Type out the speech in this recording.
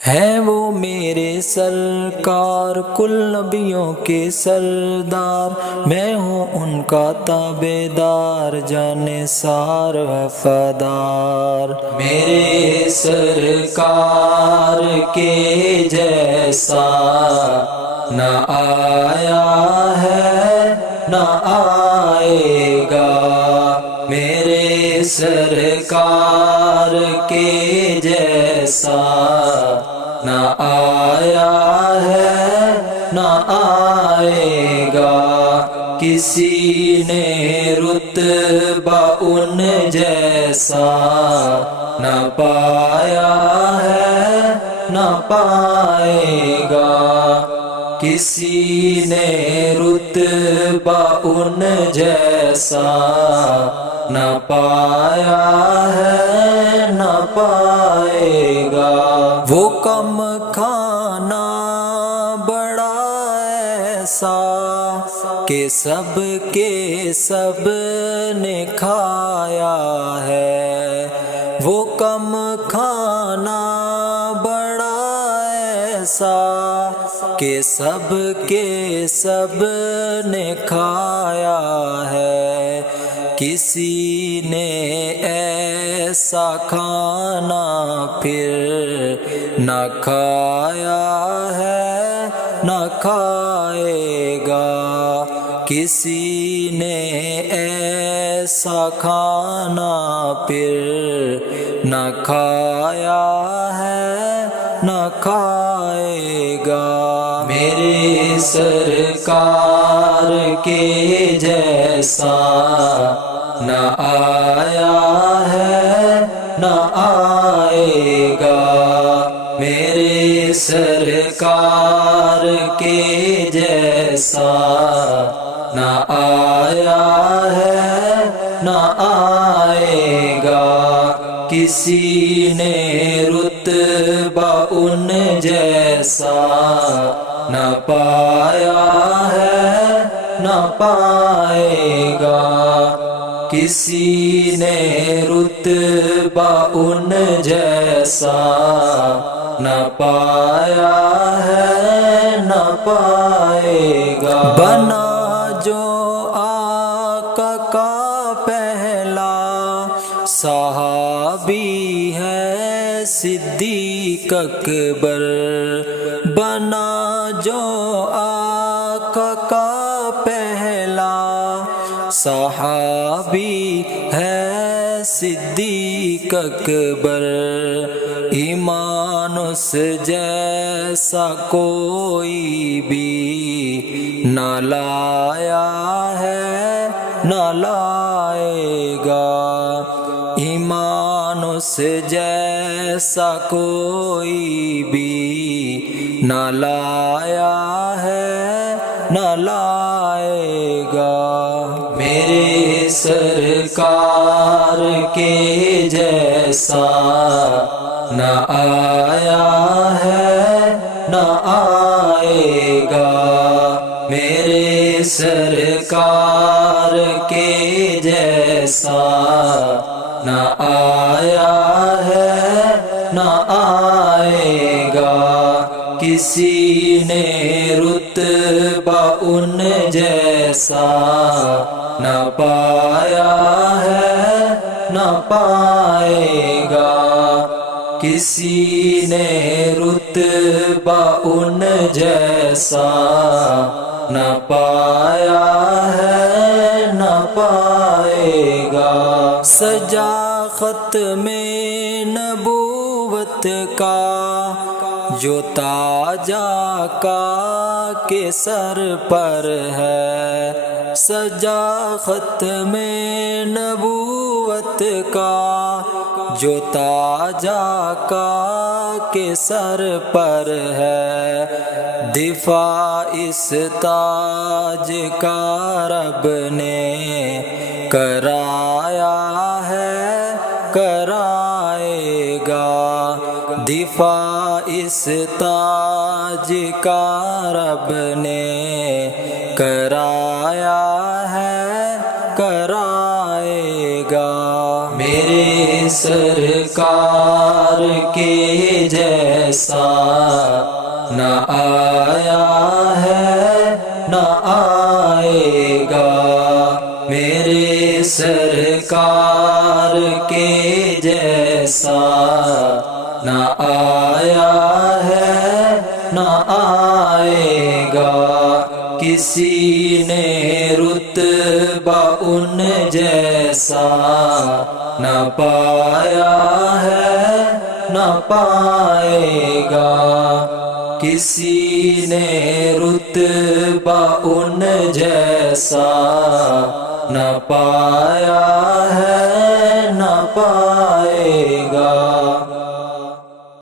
ہیں وہ میرے سرکار کل نبیوں کے سردار، میں ہوں ان کا تابعدار جانثار وفادار۔ میرے سرکار کے جیسا نہ آیا ہے نہ آئے گا، میرے سرکار کے جیسا نہ آیا ہے نہ آئے گا، کسی نے رتبہ ان جیسا نہ پایا ہے نہ پائے گا، کسی نے رتبہ ان جیسا نہ پایا ہے نہ پائے گا۔ وہ کم کھانا بڑا ایسا کہ سب کے سب نے کھایا ہے، وہ کم کھانا بڑا ایسا کہ سب کے سب نے کھایا ہے، کسی نے ایسا کھانا پھر نہ کھایا ہے نہ کھائے گا، کسی نے ایسا کھانا پھر نہ کھایا ہے نہ کھائے گا۔ میرے سرکار کے جیسا نہ آیا ہے نہ آئے گا، میرے سرکار کے جیسا نہ آیا ہے نہ آئے گا، کسی نے رتبہ ان جیسا نہ پایا ہے نہ پائے گا، کسی نے رتبہ ان جیسا نہ پایا ہے نہ پائے گا۔ بنا جو آقا کا پہلا صحابی ہے صدیق اکبر، بنا جو آقا کا پہلا صحابی ہے صدیق اکبر، ایمان اس جیسا کوئی بھی نہ لایا ہے نہ لائے گا، ایمان اس جیسا کوئی بھی نہ لایا ہے نہ لائے گا۔ میرے سرکار کے جیسا نہ آیا ہے نہ آئے گا، میرے سرکار کے جیسا نہ آیا ہے نہ آئے گا، کسی نے رتبہ ان جیسا نہ پایا ہے نہ پائے گا، کسی نے رتبہ ان جیسا نہ پایا ہے نہ پائے گا۔ سجا ختم نبوت کا جو تاج آقا کے سر پر ہے، سجا ختم نبوت کا جو تاج آقا کے سر پر ہے، دفاع اس تاج کا رب نے کرایا ہے کرائے گا، دفاع اس تاج کا رب نے کرایا ہے کرائے گا۔ میرے سرکار کے جیسا جیسا نہ آیا ہے نہ آئے گا، میرے سرکار کے جیسا نہ آیا ہے نہ آئے گا، کسی نے رتبہ ان جیسا نہ پایا ہے نہ پائے گا، کسی نے رتبہ ان جیسا نہ پایا